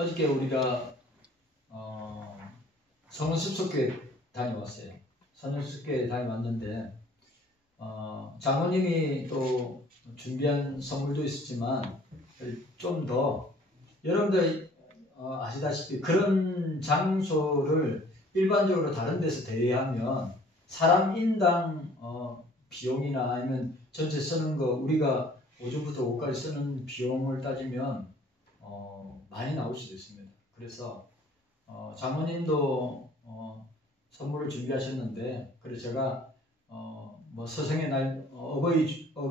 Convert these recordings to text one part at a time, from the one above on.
어저께 우리가 성원습속교회 다녀왔어요. 성원습속교회 다녀왔는데 장모님이 또 준비한 선물도 있었지만 좀 더 여러분들 아시다시피 그런 장소를 일반적으로 다른 데서 대여하면 사람 인당 비용이나 아니면 전체 쓰는 거 우리가 오전부터 오후까지 쓰는 비용을 따지면 많이 나올 수도 있습니다. 그래서 장모님도 선물을 준비하셨는데 그래서 제가 뭐 서성의 날 어버이도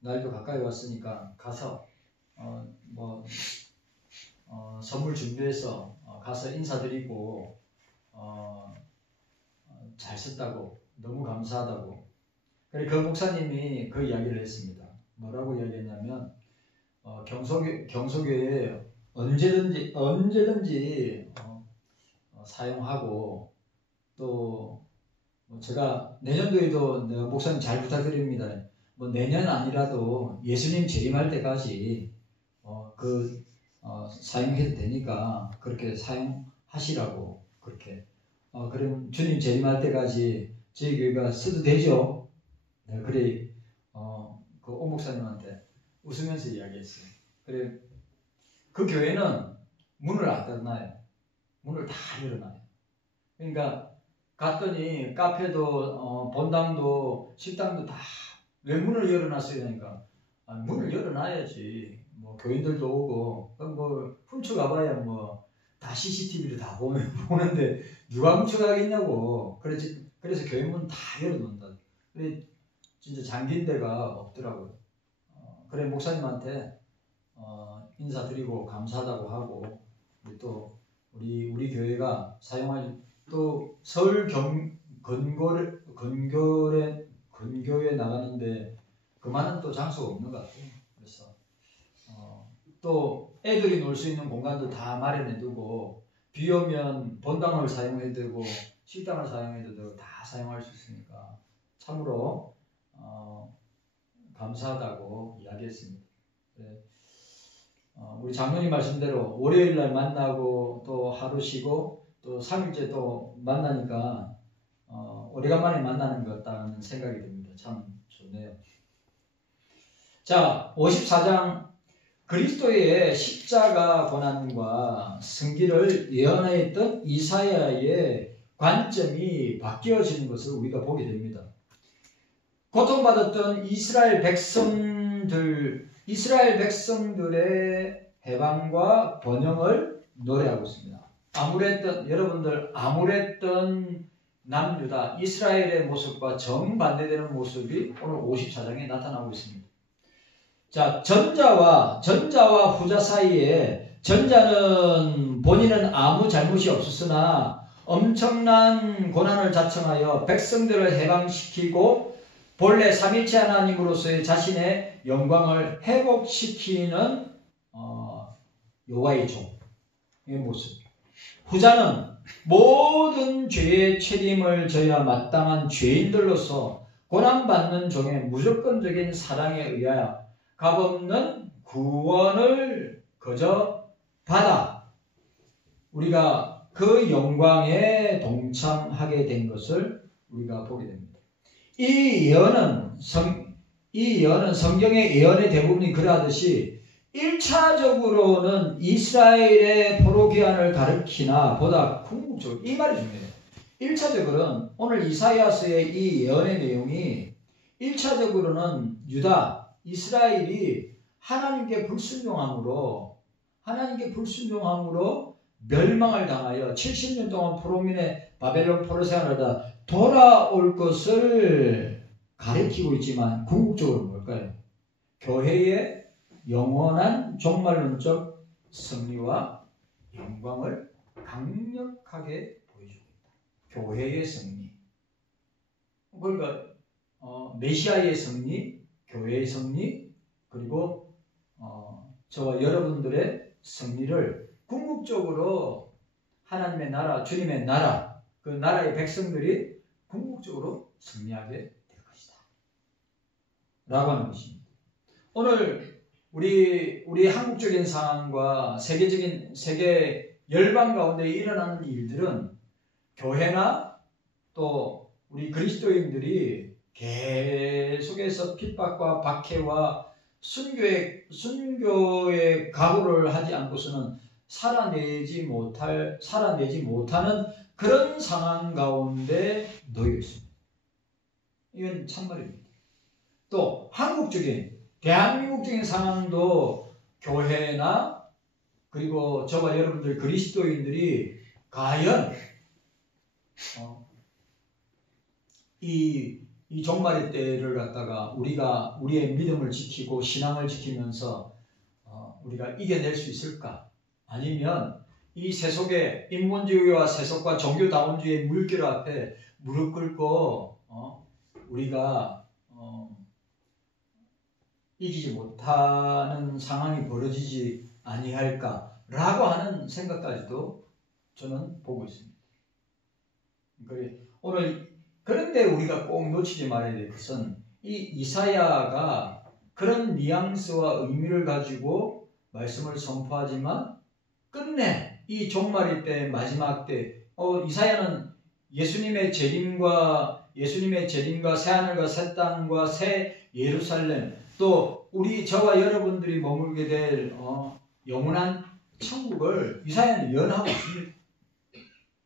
날도 가까이 왔으니까 가서 선물 준비해서 가서 인사드리고 잘 썼다고 너무 감사하다고. 그래 그 목사님이 그 이야기를 했습니다. 뭐라고 이야기했냐면 경소교회에 언제든지 사용하고 또 제가 내년도에도 내가 목사님 잘 부탁드립니다. 뭐 내년 아니라도 예수님 재림할 때까지 사용해도 되니까 그렇게 사용하시라고 그렇게 그럼 주님 재림할 때까지 저희 교회가 써도 되죠? 네, 그래 그 오 목사님한테 웃으면서 이야기했어요. 그래 그 교회는 문을 안 닫나요? 문을 다 열어놔요. 그러니까 갔더니 카페도 본당도 식당도 다 왜 문을 열어놨어요? 그러니까 문을 열어놔야지 뭐 교인들도 오고 뭐 훔쳐가봐야 뭐 다 CCTV로 다 보는데 누가 훔쳐가겠냐고. 그래서 교회 문 다 열어놓는다. 그래 진짜 잠긴 데가 없더라고요. 그래 목사님한테 인사드리고 감사하다고 하고 또 우리 교회가 사용할 또 서울 근교에 나가는데 그만한 또 장소가 없는 것 같아요. 그래서 또 애들이 놀 수 있는 공간도 다 마련해두고 비 오면 본당을 사용해두고 식당을 사용해도 다 사용할 수 있으니까 참으로 감사하다고 이야기했습니다. 네. 우리 장로님 말씀대로 월요일날 만나고 또 하루 쉬고 또 3일째 또 만나니까 오래간만에 만나는 것 같다는 생각이 듭니다. 참 좋네요. 자, 54장 그리스도의 십자가 고난과 승기를 예언하였던 이사야의 관점이 바뀌어지는 것을 우리가 보게 됩니다. 고통받았던 이스라엘 백성들의 해방과 번영을 노래하고 있습니다. 암울했던 남유다 이스라엘의 모습과 정반대되는 모습이 오늘 54장에 나타나고 있습니다. 자, 전자와 후자 사이에 전자는 본인은 아무 잘못이 없었으나 엄청난 고난을 자청하여 백성들을 해방시키고 본래 삼위일체 하나님으로서의 자신의 영광을 회복시키는 여호와의 종의 모습. 후자는 모든 죄의 책임을 져야 마땅한 죄인들로서 고난받는 종의 무조건적인 사랑에 의하여 값없는 구원을 거저 받아 우리가 그 영광에 동참하게 된 것을 우리가 보게 됩니다. 이 예언은 성경의 예언의 대부분이 그러하듯이 1차적으로는 이스라엘의 포로기한을 가리키나 보다 궁극적으로 이 말이 중요해요. 1차적으로는 오늘 이사야서의 이 예언의 내용이 1차적으로는 이스라엘이 하나님께 불순종함으로 멸망을 당하여 70년 동안 포로민의 바벨론 포로 생활하다 돌아올 것을 가리키고 있지만 궁극적으로 뭘까요? 교회의 영원한 종말론적 승리와 영광을 강력하게 보여주고 있다. 교회의 승리. 그러니까 메시아의 승리, 교회의 승리, 그리고 저와 여러분들의 승리를 궁극적으로 하나님의 나라, 주님의 나라, 그 나라의 백성들이 궁극적으로 승리하게 될 것이다. 라고 하는 것입니다. 오늘 우리 한국적인 상황과 세계 열방 가운데 일어나는 일들은 교회나 또 우리 그리스도인들이 계속해서 핍박과 박해와 순교의 각오를 하지 않고서는 살아내지 못하는 그런 상황 가운데 놓여 있습니다. 이건 참말입니다. 또 한국적인 대한민국적인 상황도 교회나 그리고 저와 여러분들 그리스도인들이 과연 이 종말의 때를 갖다가 우리의 믿음을 지키고 신앙을 지키면서 우리가 이겨낼 수 있을까? 아니면 이 세속의 인본주의와 세속과 종교다원주의의 물결 앞에 무릎 꿇고 우리가 이기지 못하는 상황이 벌어지지 아니할까라고 하는 생각까지도 저는 보고 있습니다. 그런데 우리가 꼭 놓치지 말아야 될 것은 이 이사야가 그런 뉘앙스와 의미를 가지고 말씀을 선포하지만 끝내 이 종말일 때 마지막 때 이사야는 예수님의 재림과 새하늘과 새 땅과 새 예루살렘 또 저와 여러분들이 머물게 될 영원한 천국을 이사야는 예언하고 있습니다.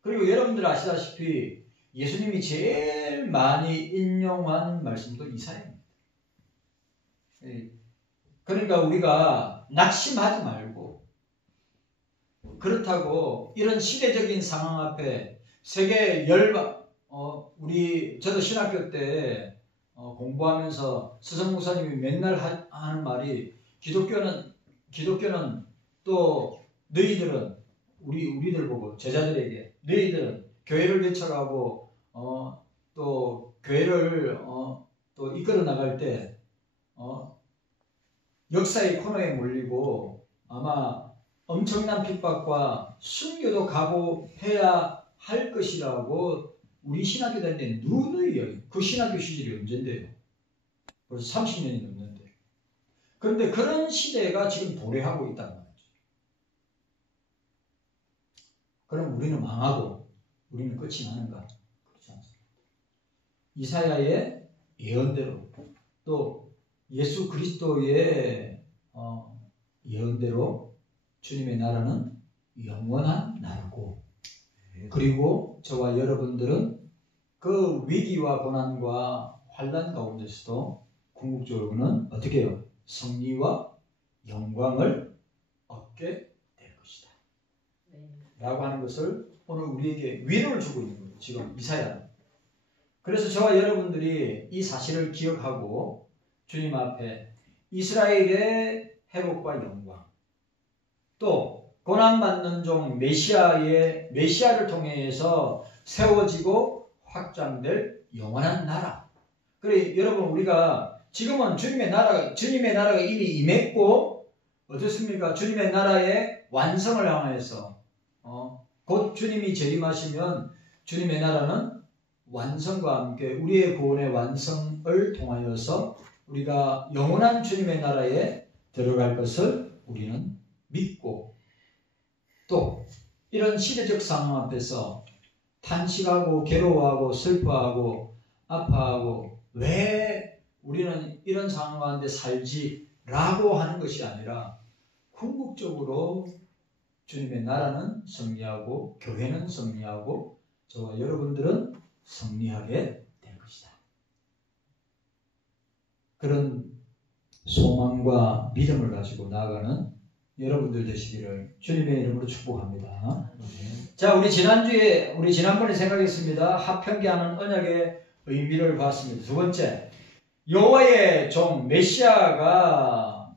그리고 여러분들 아시다시피 예수님이 제일 많이 인용한 말씀도 이사야입니다. 그러니까 우리가 낙심하지 말고 그렇다고 이런 시대적인 상황 앞에 세계 열방 저도 신학교 때 공부하면서 스승 목사님이 맨날 하는 말이 기독교는 또 너희들은 우리들 보고 제자들에게 너희들은 교회를 개척하고 또 교회를 또 이끌어 나갈 때 역사의 코너에 몰리고 아마 엄청난 핍박과 순교도 각오해야 할 것이라고 우리 신학교 다닐 때 누누이 그 신학교 시절이 언젠데요? 벌써 30년이 넘는데. 그런데 그런 시대가 지금 도래하고 있단 말이죠. 그럼 우리는 망하고 우리는 끝이 나는가? 그렇지 않습니다. 이사야의 예언대로 또 예수 그리스도의 예언대로 주님의 나라는 영원한 나라고 그리고 저와 여러분들은 그 위기와 고난과 환난 가운데서도 궁극적으로는 어떻게 해요? 승리와 영광을 얻게 될 것이다. 라고 하는 것을 오늘 우리에게 위로를 주고 있는 거예요. 지금 이사야는. 그래서 저와 여러분들이 이 사실을 기억하고 주님 앞에 이스라엘의 회복과 영광 또 고난받는 종 메시아를 통해서 세워지고 확장될 영원한 나라. 그래 여러분 우리가 지금은 주님의 나라가 이미 임했고 어떻습니까? 주님의 나라의 완성을 향해서 곧 주님이 재림하시면 주님의 나라는 완성과 함께 우리의 구원의 완성을 통하여서 우리가 영원한 주님의 나라에 들어갈 것을 우리는 믿고 또 이런 시대적 상황 앞에서 탄식하고 괴로워하고 슬퍼하고 아파하고 왜 우리는 이런 상황 가운데 살지라고 하는 것이 아니라 궁극적으로 주님의 나라는 승리하고 교회는 승리하고 저와 여러분들은 승리하게 될 것이다. 그런 소망과 믿음을 가지고 나아가는 여러분들 되시기를 주님의 이름으로 축복합니다. 자, 우리 지난번에 생각했습니다. 합평기하는 언약의 의미를 봤습니다. 두 번째, 여호와의 종 메시아가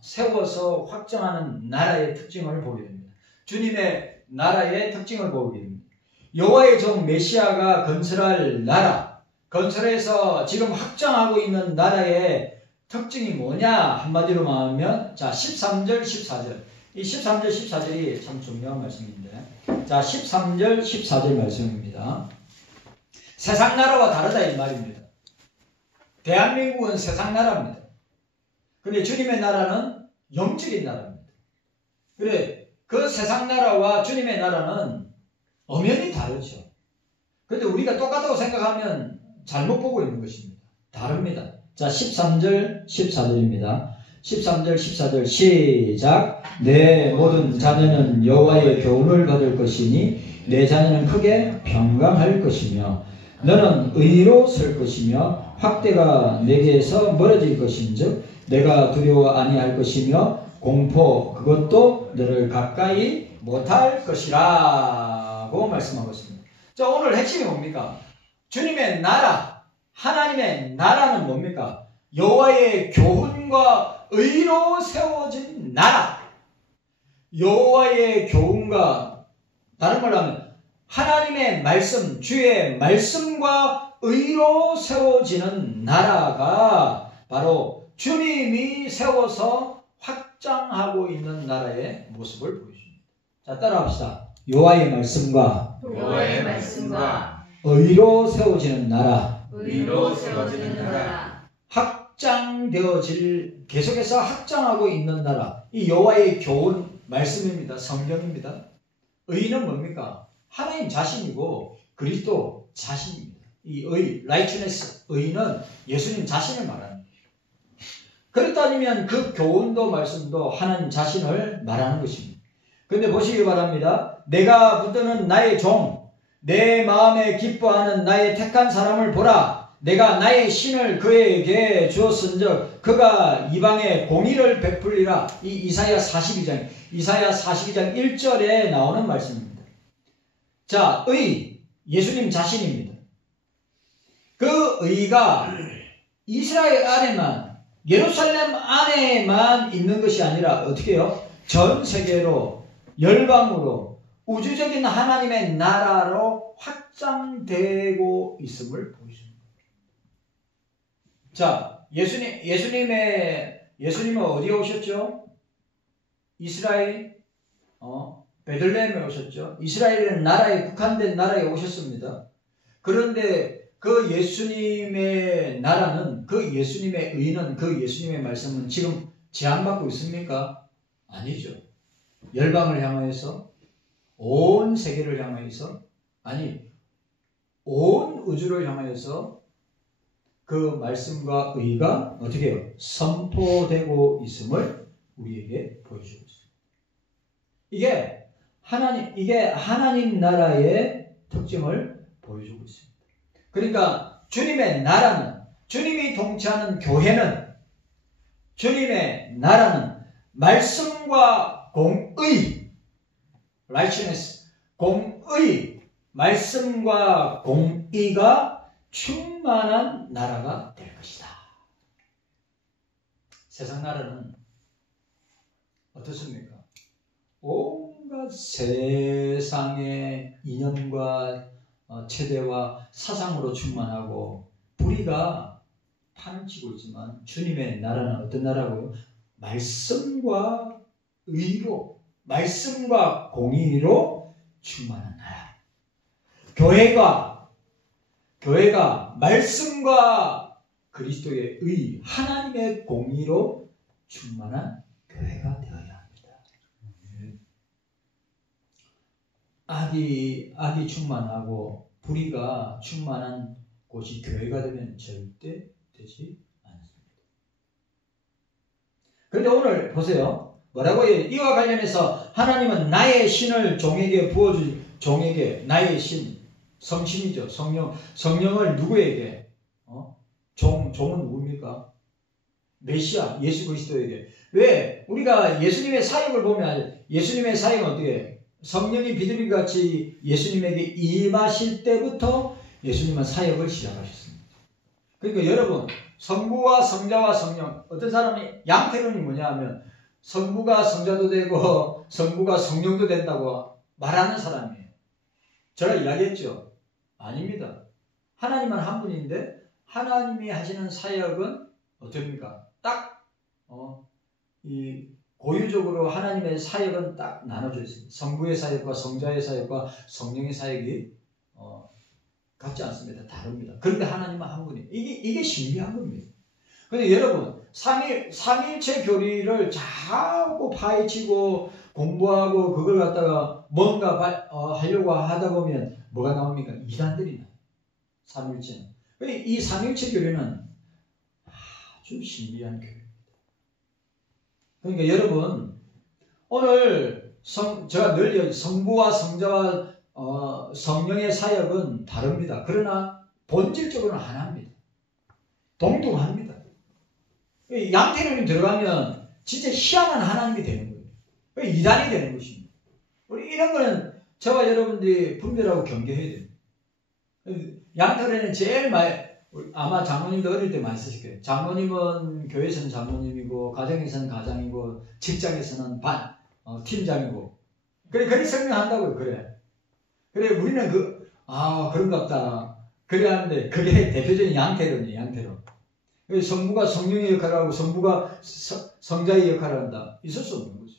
세워서 확정하는 나라의 특징을 보게 됩니다. 주님의 나라의 특징을 보게 됩니다. 여호와의 종 메시아가 건설할 나라, 건설해서 지금 확정하고 있는 나라의 특징이 뭐냐? 한마디로 말하면 자 13절 14절 이 13절 14절이 참 중요한 말씀인데 자 13절 14절 말씀입니다. 세상 나라와 다르다 이 말입니다. 대한민국은 세상 나라입니다. 근데 주님의 나라는 영적인 나라입니다. 그래, 그 세상 나라와 주님의 나라는 엄연히 다르죠. 그런데 우리가 똑같다고 생각하면 잘못 보고 있는 것입니다. 다릅니다. 자, 13절, 14절입니다. 13절, 14절 시작. 내 모든 자녀는 여호와의 교훈을 받을 것이니 내 자녀는 크게 평강할 것이며 너는 의로 설 것이며 확대가 내게서 멀어질 것인즉 내가 두려워 아니할 것이며 공포 그것도 너를 가까이 못할 것이라고 말씀하고 있습니다. 자, 오늘 핵심이 뭡니까? 주님의 나라, 하나님의 나라는 뭡니까? 여호와의 교훈과 의로 세워진 나라. 여호와의 교훈과, 다른 말로 하면 하나님의 말씀, 주의 말씀과 의로 세워지는 나라가 바로 주님이 세워서 확장하고 있는 나라의 모습을 보여줍니다. 자, 따라합시다. 여호와의 말씀과 의로 세워지는 나라. 확장되어질, 계속해서 확장하고 있는 나라. 이 여호와의 교훈 말씀입니다. 성경입니다. 의는 뭡니까? 하나님 자신이고 그리스도 자신입니다. 이 의, righteousness, 의는 예수님 자신을 말하는 거예요. 그렇다면 그 교훈도 말씀도 하나님 자신을 말하는 것입니다. 그런데 보시기 바랍니다. 내가 붙드는 나의 종, 내 마음에 기뻐하는 나의 택한 사람을 보라. 내가 나의 신을 그에게 주었은즉 그가 이방에 공의를 베풀리라. 이 이사야 42장 1절에 나오는 말씀입니다. 자, 의, 예수님 자신입니다. 그 의가 이스라엘 안에만, 예루살렘 안에만 있는 것이 아니라 어떻게 해요? 전 세계로, 열방으로, 우주적인 하나님의 나라로 확장되고 있음을 보여줍니다. 자, 예수님은 어디에 오셨죠? 이스라엘, 베들레헴에 오셨죠. 이스라엘은 나라에, 국한된 나라에 오셨습니다. 그런데 그 예수님의 나라는, 그 예수님의 의는, 그 예수님의 말씀은 지금 제한받고 있습니까? 아니죠. 열방을 향하여서, 온 세계를 향하여서, 아니, 온 우주를 향하여서 그 말씀과 의가 어떻게 해요? 선포되고 있음을 우리에게 보여주고 있습니다. 이게 하나님 나라의 특징을 보여주고 있습니다. 그러니까 주님의 나라는, 주님이 통치하는 교회는, 주님의 나라는 말씀과 공의, righteousness, 공의, 말씀과 공의가 충만한 나라가 될 것이다. 세상 나라는 어떻습니까? 온갖 세상의 이념과 체대와 사상으로 충만하고 불의가 판치고 있지만 주님의 나라는 어떤 나라고요? 말씀과 의로, 말씀과 공의로 충만한 나라. 교회가 말씀과 그리스도의 의, 하나님의 공의로 충만한 교회가 되어야 합니다. 악이 충만하고 불의가 충만한 곳이 교회가 되면 절대 되지 않습니다. 그런데 오늘 보세요. 뭐라고 해요? 이와 관련해서 하나님은 나의 신을 종에게 부어줄, 종에게, 나의 신, 성신이죠. 성령을 누구에게? 종은 누굽니까? 메시아, 예수 그리스도에게. 왜? 우리가 예수님의 사역을 보면 예수님의 사역은 어떻게? 성령이 비둘기같이 예수님에게 임하실 때부터 예수님은 사역을 시작하셨습니다. 그러니까 여러분, 성부와 성자와 성령, 어떤 사람이 양태론이 뭐냐 하면 성부가 성자도 되고 성부가 성령도 된다고 말하는 사람이에요. 제가 이야기했죠? 아닙니다. 하나님은 한 분인데 하나님이 하시는 사역은 어떻습니까? 딱 이 고유적으로 하나님의 사역은 딱 나눠져 있습니다. 성부의 사역과 성자의 사역과 성령의 사역이 같지 않습니다. 다릅니다. 그런데 하나님은 한 분이에요. 이게 신비한 겁니다. 근데 여러분, 삼일체 교리를 자꾸 파헤치고 공부하고 그걸 갖다가 뭔가 하려고 하다 보면 뭐가 나옵니까? 이단들이 나요. 삼일체는. 이 삼일체 교리는 아주 신비한 교리입니다. 그러니까 여러분, 오늘 제가 늘 성부와 성자와 성령의 사역은 다릅니다. 그러나 본질적으로는 하나입니다. 동등합니다. 양태론이 들어가면 진짜 희한한 하나님이 되는 거예요. 이단이 되는 것입니다. 우리 이런 거는 저와 여러분들이 분별하고 경계해야 됩니다. 양태론은 제일 아마 장로님도 어릴 때 많이 쓰실 거예요. 장로님은 교회에서는 장로님이고 가정에서는 가장이고 직장에서는 팀장이고 그래 설명한다고요. 그래 우리는 그런갑다 그래 하는데 그게 대표적인 양태론이에요. 양태론. 성부가 성령의 역할을 하고 성부가 성자의 역할을 한다. 있을 수 없는 거죠.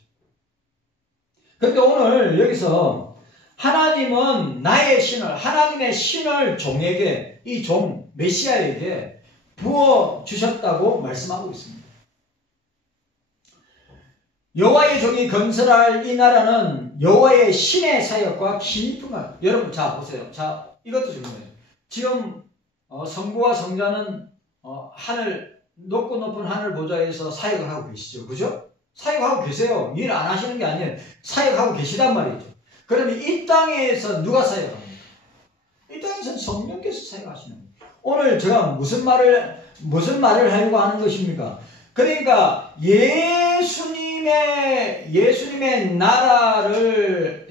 그런데 오늘 여기서 하나님은 나의 신을, 하나님의 신을 종에게, 이 종, 메시아에게 부어주셨다고 말씀하고 있습니다. 여호와의 종이 건설할 이 나라는 여호와의 신의 사역과 기쁨을, 여러분 자 보세요. 자 이것도 중요해요. 지금 성부와 성자는 높고 높은 하늘 보좌에서 사역을 하고 계시죠. 그죠? 사역하고 계세요. 일 안 하시는 게 아니에요. 사역하고 계시단 말이죠. 그러면 이 땅에서 누가 사역합니까? 이 땅에서는 성령께서 사역하시는 거예요. 오늘 제가 무슨 말을 하려고 하는 것입니까? 그러니까 예수님의 나라를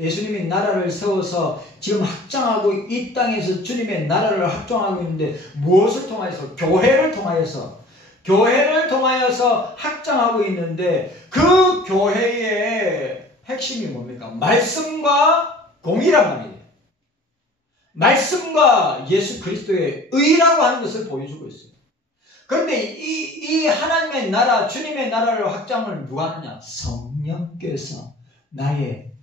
세워서 지금 확장하고 이 땅에서 주님의 나라를 확장하고 있는데 무엇을 통하여서? 교회를 통하여서 확장하고 있는데 그 교회의 핵심이 뭡니까? 말씀과 공의란 말이에요. 말씀과 예수 그리스도의 의라고 하는 것을 보여주고 있어요. 그런데 이 하나님의 나라, 주님의 나라를 확장을 누가 하느냐? 성령께서 나의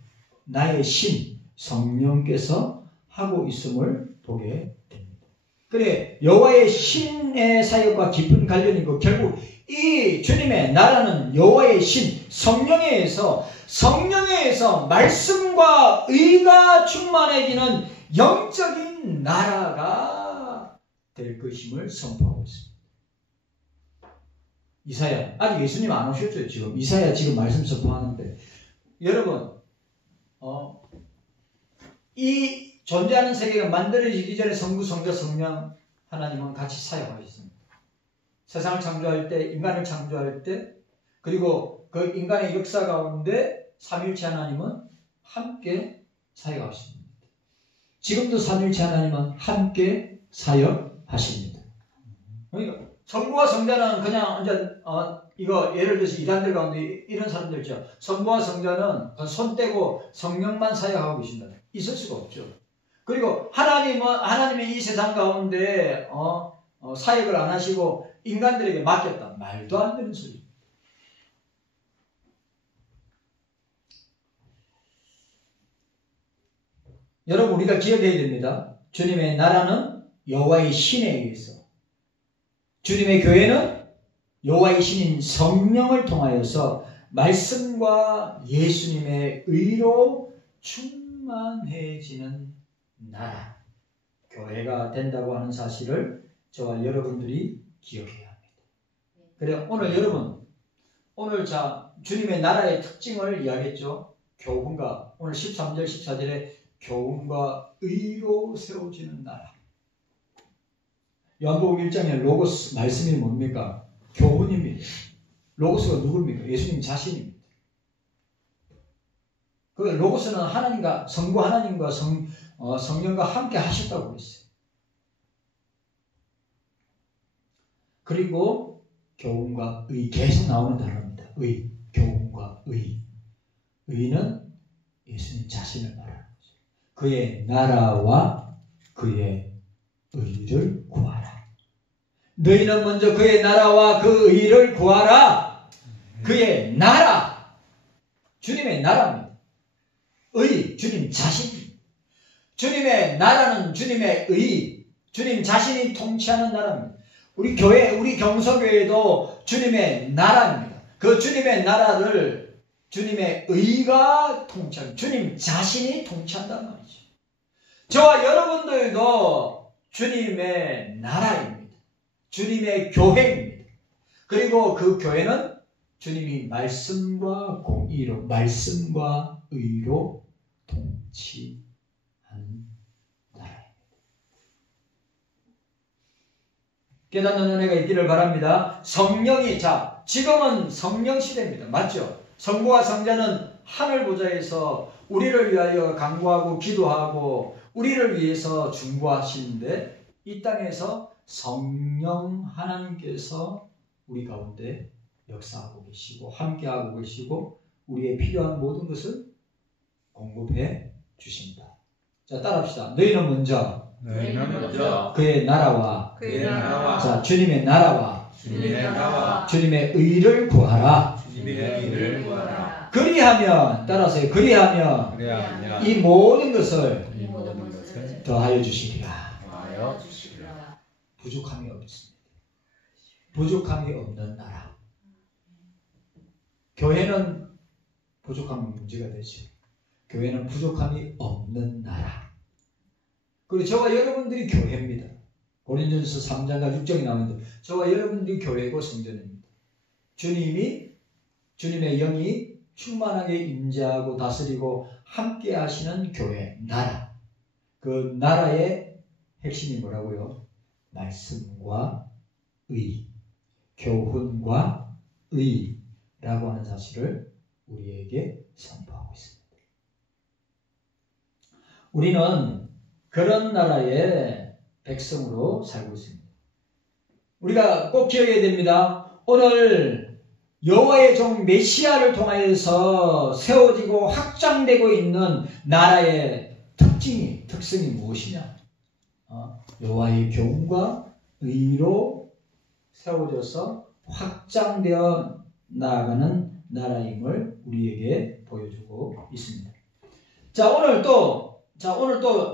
신 성령께서 하고 있음을 보게 됩니다. 그래 여호와의 신의 사역과 깊은 관련이고 결국 이 주님의 나라는 여호와의 신 성령에서 말씀과 의가 충만해지는 영적인 나라가 될 것임을 선포하고 있습니다. 이사야 아직 예수님 안 오셨죠. 지금 이사야 지금 말씀 선포하는데 여러분 이 존재하는 세계가 만들어지기 전에 성부, 성자, 성령 하나님은 같이 사역하셨습니다. 세상을 창조할 때, 인간을 창조할 때, 그리고 그 인간의 역사 가운데 삼일체 하나님은 함께 사역하십니다. 지금도 삼일체 하나님은 함께 사역하십니다. 그러니까 성부와 성자는 그냥 이거 예를 들어서 이단들 가운데 이런 사람들 있죠. 성부와 성자는 손 떼고 성령만 사역하고 계신다. 있을 수가 없죠. 그리고 하나님의 이 세상 가운데 사역을 안 하시고 인간들에게 맡겼다. 말도 안 되는 소리. 여러분 우리가 기억해야 됩니다. 주님의 나라는 여호와의 신에 의해서, 주님의 교회는 여호와의 신인 성령을 통하여서 말씀과 예수님의 의로 충만해지는 나라, 교회가 된다고 하는 사실을 저와 여러분들이 기억해야 합니다. 그래요. 오늘 여러분, 주님의 나라의 특징을 이야기했죠. 교훈과, 오늘 13절 14절에 교훈과 의로 세워지는 나라. 요한복음 1장에 로고스 말씀이 뭡니까? 교훈입니다. 로고스가 누굽니까? 예수님 자신입니다. 그 로고스는 하나님과 성부 하나님과 성령과 함께 하셨다고 했어요. 그리고 교훈과 의 계속 나오는 단어입니다. 의, 교훈과 의. 의는 예수님 자신을 말하는 거죠. 그의 나라와 그의 의를 구하라. 너희는 먼저 그의 나라와 그 의를 구하라. 그의 나라, 주님의 나라입니다. 의, 주님 자신입니다. 주님의 나라는 주님의 의, 주님 자신이 통치하는 나라입니다. 우리 교회, 우리 경서교회도 주님의 나라입니다. 그 주님의 나라를 주님의 의가 통치합니다. 주님 자신이 통치한단 말이죠. 저와 여러분들도 주님의 나라입니다. 주님의 교회입니다. 그리고 그 교회는 주님이 말씀과 공의로, 말씀과 의로 통치하는 나라입니다. 깨닫는 은혜가 있기를 바랍니다. 성령이, 자, 지금은 성령 시대입니다. 맞죠? 성부와 성자는 하늘 보좌에서 우리를 위하여 간구하고 기도하고 우리를 위해서 중보하시는데, 이 땅에서 성령 하나님께서 우리 가운데 역사하고 계시고 함께하고 계시고 우리의 필요한 모든 것을 공급해 주신다. 자, 따라합시다. 너희는 먼저 그의 나라와 자, 주님의 나라와 주님의 의를 구하라. 그리하면, 따라서요. 그리하면 이 모든 것을 더하여 주시리라. 부족함이 없습니다. 부족함이 없는 나라. 교회는 부족함이 문제가 되죠. 교회는 부족함이 없는 나라. 그리고 저와 여러분들이 교회입니다. 고린도전서 3장과 6장이 나오는데 저와 여러분들이 교회고 성전입니다. 주님의 영이 충만하게 임재하고 다스리고 함께 하시는 교회, 나라. 그 나라의 핵심이 뭐라고요? 말씀과 의, 교훈과 의라고 하는 사실을 우리에게 선포하고 있습니다. 우리는 그런 나라의 백성으로 살고 있습니다. 우리가 꼭 기억해야 됩니다. 오늘 여호와의 종 메시아를 통하여서 세워지고 확장되고 있는 나라의 특성이 무엇이냐? 여호와의 교훈과 의로 세워져서 확장되어 나아가는 나라임을 우리에게 보여주고 있습니다. 자, 오늘 또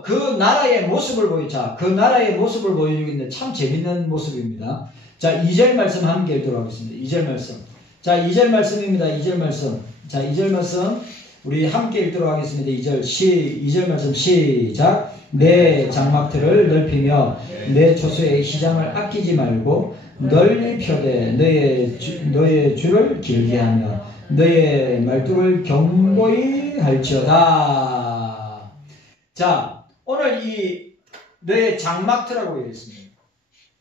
그 나라의 모습을 그 나라의 모습을 보여주고 있는데 참 재밌는 모습입니다. 자, 2절 말씀 함께 읽도록 하겠습니다. 2절 말씀. 자, 2절 말씀입니다. 2절 말씀. 자, 2절 말씀 우리 함께 읽도록 하겠습니다. 2절 말씀 시작. 내 장막틀을 넓히며 내 초소의 시장을 아끼지 말고 널리 펴되 너의 줄을 길게 하며 너의 말뚝을 견고히 할지어다. 자, 오늘 이 너의 장막틀이라고 얘기했습니다.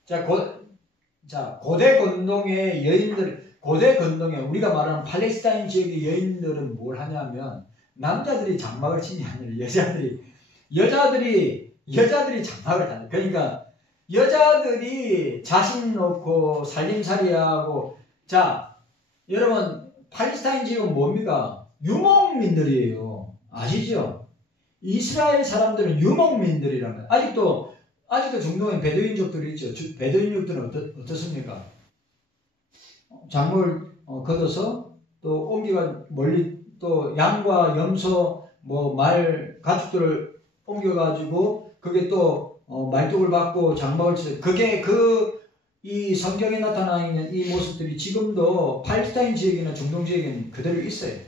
자, 고대 건동의 여인들, 고대 건동에 우리가 말하는 팔레스타인 지역의 여인들은 뭘 하냐면 남자들이 장막을 치는 게 아니라 여자들이 장막을 하는. 그러니까 여자들이 자신 놓고 살림살이하고. 자, 여러분 팔레스타인 지역은 뭡니까? 유목민들이에요. 아시죠? 이스라엘 사람들은 유목민들이라면 아직도 중동에 베두인족들이 있죠. 베두인족들은 어떻습니까? 작물을 걷어서 또 옮겨가 멀리 또 양과 염소 말 가축들을 옮겨가지고 그게 또 말뚝을 받고 장막을 치죠. 그게 이 성경에 나타나 있는 이 모습들이 지금도 팔레스타인 지역이나 중동 지역에는 그대로 있어요.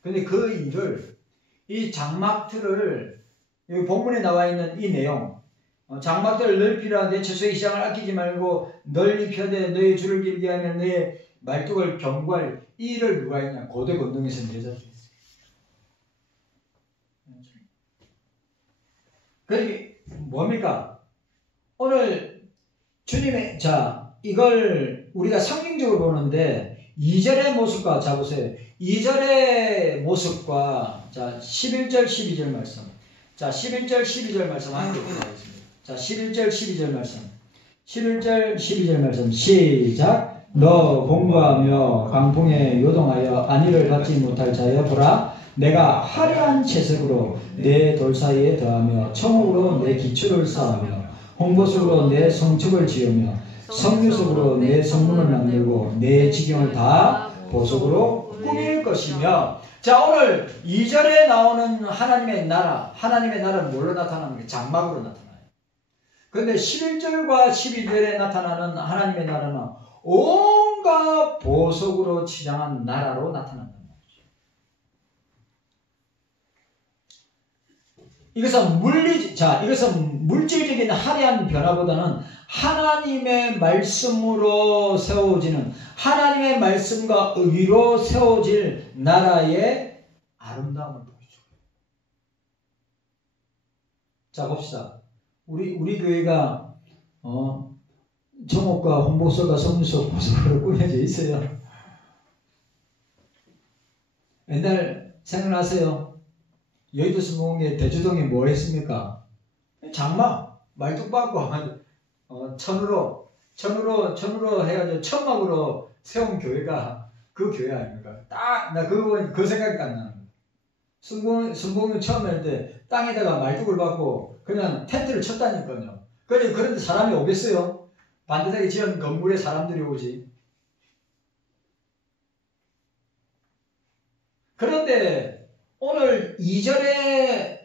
근데 그 일을 이 장막틀을 여기 본문에 나와 있는 이 내용, 장막들을 넓히라. 내 처소의 시장을 아끼지 말고 널리 펴되 너의 줄을 길게 하며 너의 말뚝을 견고할. 이 일을 누가 했냐? 고대 건동에서는 여자들이 했어요. 그러니 뭡니까? 오늘 주님의, 자, 이걸 우리가 상징적으로 보는데 2절의 모습과, 자 보세요. 2절의 모습과, 자 11절 12절 말씀. 자 11절 12절 말씀 함께 보겠습니다. 자 11절 12절 말씀. 11절 12절 말씀 시작. 너 공부하며 강풍에 요동하여 안위를 받지 못할 자여 보라. 내가 화려한 채색으로 내 돌 사이에 더하며 청옥으로 내 기초를 쌓으며 홍보석으로 내 성축을 지으며 성류석으로 내 성문을 만들고 내 지경을 다 보석으로 꾸밀 것이며. 자, 오늘 2절에 나오는 하나님의 나라는 뭘로 나타납니까? 장막으로 나타나요. 그런데 11절과 12절에 나타나는 하나님의 나라는 온갖 보석으로 치장한 나라로 나타난다. 이것은 물질적인 화려한 변화보다는 하나님의 말씀으로 세워지는, 하나님의 말씀과 의로 세워질 나라의 아름다움을 보여줘요. 자, 봅시다. 우리 교회가 정옥과 홍보소가 성수소 보석으로 꾸며져 있어요. 옛날 생각나세요? 여의도 수목원에 대주동에 뭐 했습니까? 장막, 말뚝박고 천으로 해가지고 천막으로 세운 교회가 그 교회 아닙니까? 나 그 생각이 딱 나는 거예요. 순봉을 처음 할 때 땅에다가 말뚝을 박고 그냥 텐트를 쳤다니까요. 그런데 사람이 오겠어요? 반듯하게 지은 건물에 사람들이 오지. 그런데 오늘 2절의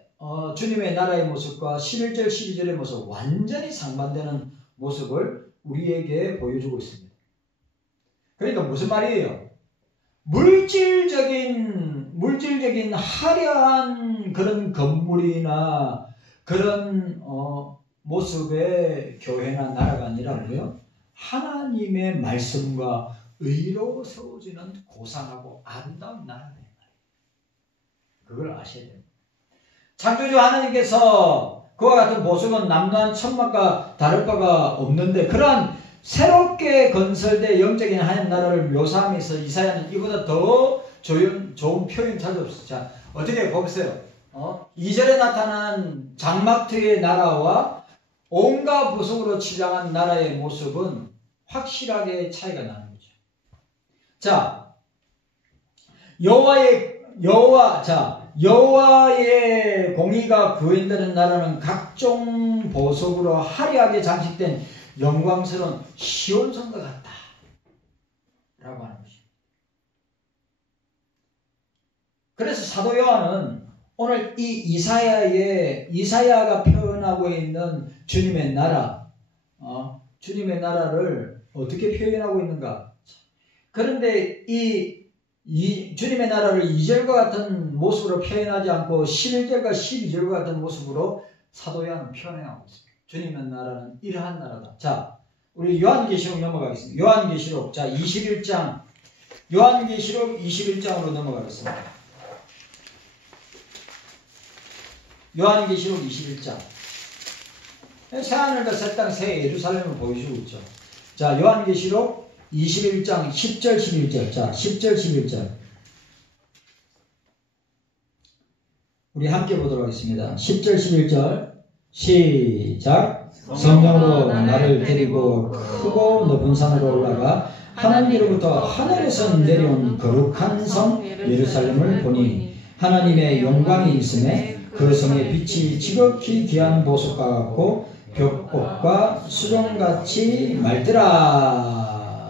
주님의 나라의 모습과 11절, 12절의 모습 완전히 상반되는 모습을 우리에게 보여주고 있습니다. 그러니까 무슨 말이에요? 물질적인 화려한 그런 건물이나 그런 모습의 교회나 나라가 아니라 뭐예요? 하나님의 말씀과 의로 세워지는 고상하고 아름다운 나라예요. 그걸 아셔야 됩니다. 창조주 하나님께서 그와 같은 보석은 남루한 천막과 다를 바가 없는데, 그러한 새롭게 건설된 영적인 하나님 나라를 묘사하면서 이사야는 이보다 더 좋은 표현 찾아없어요. 자, 어떻게 보세요. 2절에 나타난 장막트의 나라와 온갖 보석으로 치장한 나라의 모습은 확실하게 차이가 나는 거죠. 자, 여호와의 공의가 구현되는 나라는 각종 보석으로 화려하게 장식된 영광스러운 시온성과 같다 라고 하는 것입니다. 그래서 사도 요한은 오늘 이 이사야가 표현하고 있는 주님의 나라를 어떻게 표현하고 있는가? 그런데 이 주님의 나라를 2절과 같은 모습으로 표현하지 않고 11절과 12절과 같은 모습으로 사도 요한은 표현하고 있습니다. 주님의 나라는 이러한 나라다. 자, 우리 요한계시록 넘어가겠습니다. 요한계시록 21장으로 넘어가겠습니다. 요한계시록 21장. 새하늘과 새 땅, 새 예루살렘을 보여주고 있죠. 자, 요한계시록 21장 10절 11절. 자, 10절 11절. 우리 함께 보도록 하겠습니다. 10절 11절 시작. 성령으로 나를 데리고 크고 높은 산으로 올라가 하나님으로부터 하늘에서 내려온 거룩한 성 예루살렘을 보니 하나님의 영광이 있음에 그 성의 빛이 지극히 귀한 보석과 같고 벽곡과 수정같이 맑더라.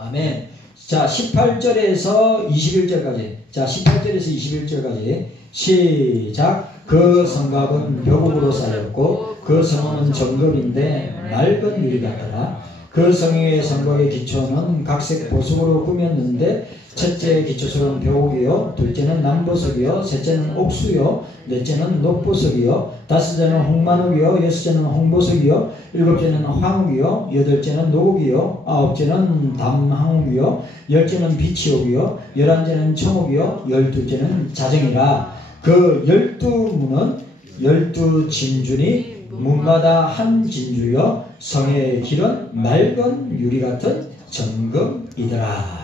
아멘. 자, 18절에서 21절까지. 자, 18절에서 21절까지. 시작. 그 성곽은 벽옥으로 쌓였고 그 성은 정금인데 맑은 유리 같더라. 그 성의 성곽의 기초는 각색 보석으로 꾸몄는데 첫째 기초석은 벽옥이요, 둘째는 남보석이요, 셋째는 옥수요, 넷째는 녹보석이요, 다섯째는 홍만옥이요, 여섯째는 홍보석이요, 일곱째는 황옥이요, 여덟째는 노옥이요, 아홉째는 담항옥이요, 열째는 비치옥이요, 열한째는 청옥이요, 열둘째는 자정이라. 그 12문은 12진주니 문마다 한 진주여 성의 길은 맑은 유리 같은 정금이더라.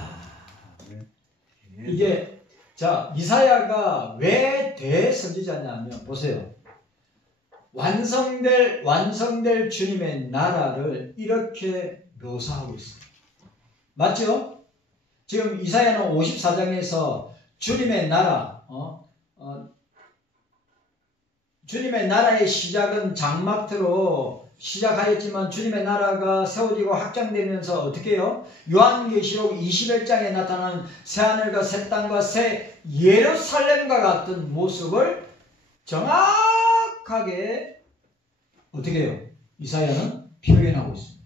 이게 자, 이사야가 왜 대선지자냐면 보세요. 완성될 주님의 나라를 이렇게 묘사하고 있어요. 맞죠? 지금 이사야는 54장에서 주님의 나라, 주님의 나라의 시작은 장막트로 시작하였지만 주님의 나라가 세워지고 확장되면서 어떻게 해요? 요한계시록 21장에 나타난 새하늘과 새 땅과 새 예루살렘과 같은 모습을 정확하게 어떻게 해요? 이사야는 표현하고 있습니다.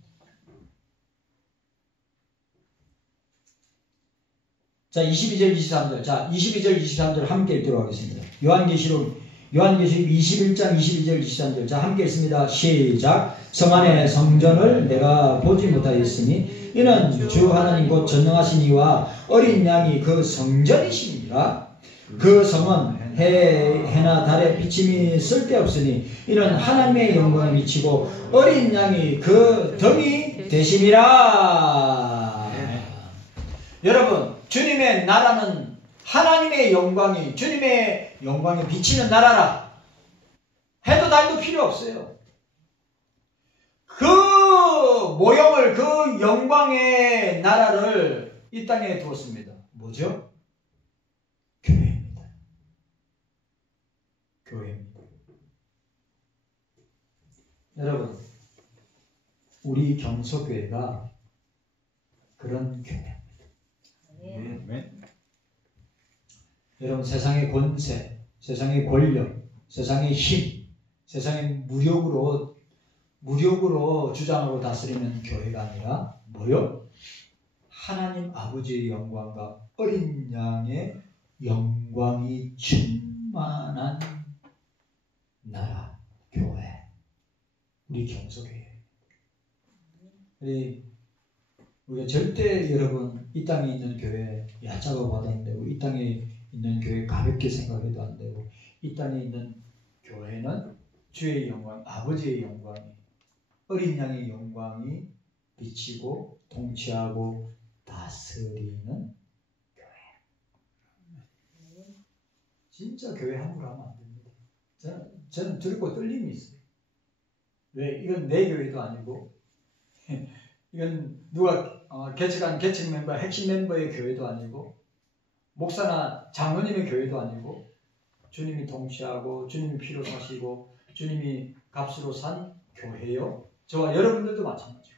자, 22절, 23절. 자, 22절, 23절 함께 읽도록 하겠습니다. 요한계시록 21장 22절, 23절. 자, 함께 읽습니다. 시작. 성 안에 성전을 내가 보지 못하였으니 이는 주 하나님 곧 전능하신 이와 어린 양이 그 성전이시니라. 그 성은 해나 달에 비침이 쓸데없으니 이는 하나님의 영광에 비치고 어린 양이 그 덤이 되심이라. 여러분, 주님의 나라는 하나님의 영광이, 주님의 영광이 비치는 나라라. 해도 달도 필요 없어요. 그 모형을, 그 영광의 나라를 이 땅에 두었습니다. 뭐죠? 교회입니다. 교회입니다. 여러분, 우리 경서교회가 그런 교회입니다. 네. 여러분, 세상의 권세, 세상의 권력, 세상의 힘, 세상의 무력으로 주장하고 다스리는 교회가 아니라 뭐요? 하나님 아버지의 영광과 어린 양의 영광이 충만한 나라, 교회, 우리 경서교회. 우리가 절대 여러분 이 땅에 있는 교회 얕잡아 봐도 안 되고, 이 땅에 있는 교회 가볍게 생각해도 안 되고, 이 땅에 있는 교회는 주의 영광, 아버지의 영광이, 어린 양의 영광이 비치고 통치하고 다스리는 교회. 진짜 교회 함부로 하면 안 됩니다. 저는 들고 떨림이 있어요. 왜? 이건 내 교회도 아니고 이건 누가 개척한 개척 멤버, 핵심 멤버의 교회도 아니고, 목사나 장로님의 교회도 아니고, 주님이 통치하고 주님이 피로 사시고 주님이 값으로 산 교회요. 저와 여러분들도 마찬가지고.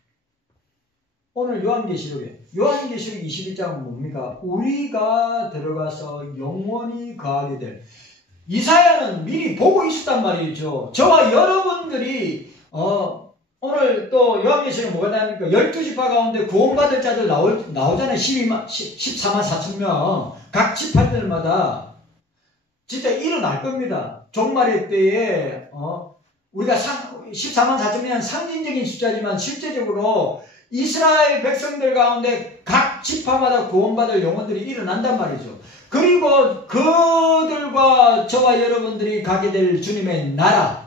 오늘 요한계시록 21장은 뭡니까? 우리가 들어가서 영원히 거하게 될, 이사야는 미리 보고 있었단 말이죠. 저와 여러분들이 오늘 또 요한계시록에 뭐가 나옵니까? 12지파 가운데 구원받을 자들 나오잖아요. 14만 4천 명. 각 지파들마다 진짜 일어날 겁니다. 종말의 때에 우리가 14만 4천 명은 상징적인 숫자지만 실제적으로 이스라엘 백성들 가운데 각 지파마다 구원받을 영혼들이 일어난단 말이죠. 그리고 그들과 저와 여러분들이 가게 될 주님의 나라,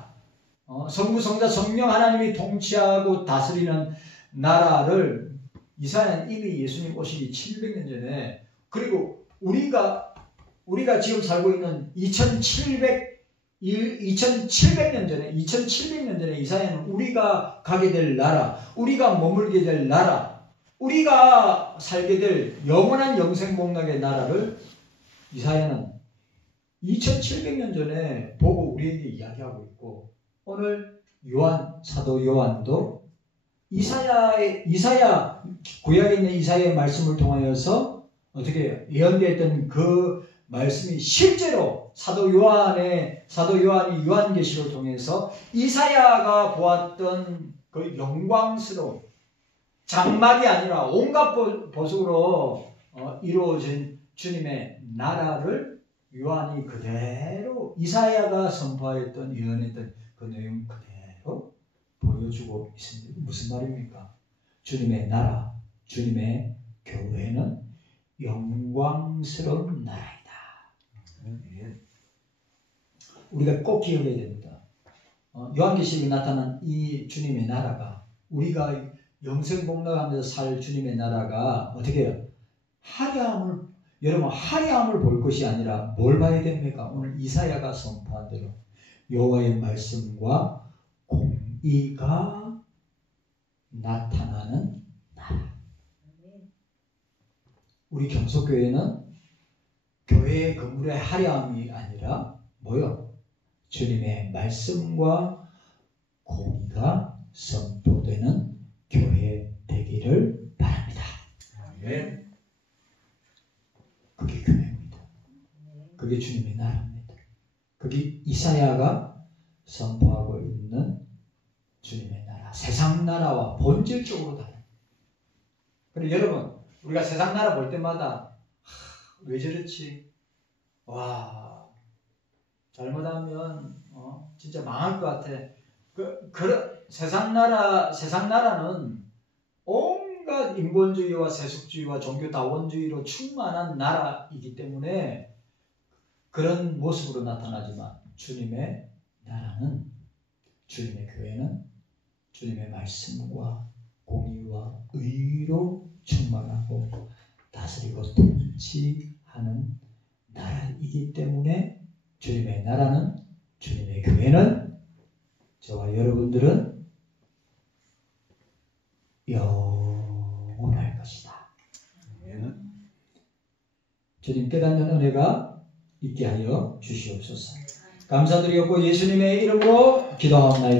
성부, 성자, 성령 하나님이 통치하고 다스리는 나라를 이사야는 이미 예수님 오시기 700년 전에, 그리고 우리가 지금 살고 있는 2700년 전에 이사야는 우리가 가게 될 나라, 우리가 머물게 될 나라, 우리가 살게 될 영원한 영생복락의 나라를 이사야는 2700년 전에 보고 우리에게 이야기하고 있고, 오늘 사도 요한도 구약에 있는 이사야의 말씀을 통하여서 어떻게 예언되었던 그 말씀이 실제로 사도 요한이 요한계시를 통해서 이사야가 보았던 그 영광스러운, 장막이 아니라 온갖 보석으로 이루어진 주님의 나라를 요한이 그대로 이사야가 선포하였던, 예언했던 그 내용 그대로 보여주고 있습니다. 무슨 말입니까? 주님의 나라, 주님의 교회는 영광스러운 나라이다. 우리가 꼭 기억해야 됩니다. 요한계시록에 나타난 이 주님의 나라가, 우리가 영생복락하면서 살 주님의 나라가 어떻게 해요? 여러분 화려함을 볼 것이 아니라 뭘 봐야 됩니까? 오늘 이사야가 선포한 대로 여호와의 말씀과 공의가 나타나는 나라. 우리 경속교회는 교회의 건물의 화려함이 아니라 뭐요? 주님의 말씀과 공의가 선포되는 교회 되기를 바랍니다. 아멘. 그게 교회입니다. 그게 주님의 나라입니다. 그게 이사야가 선포하고 있는 주님의 나라, 세상 나라와 본질적으로 다릅니다. 그리고 여러분, 우리가 세상 나라 볼 때마다 왜 저렇지? 와, 잘못하면 진짜 망할 것 같아. 세상 나라는 온갖 인본주의와 세속주의와 종교다원주의로 충만한 나라이기 때문에 그런 모습으로 나타나지만 주님의 나라는, 주님의 교회는 주님의 말씀과 공의와 의로 충만하고 다스리고 통치하는 나라이기 때문에 주님의 나라는, 주님의 교회는, 저와 여러분들은 영원할 것이다. 주님 깨닫는 은혜가 있게 하여 주시옵소서. 감사드리고 예수님의 이름으로 기도하옵나이다.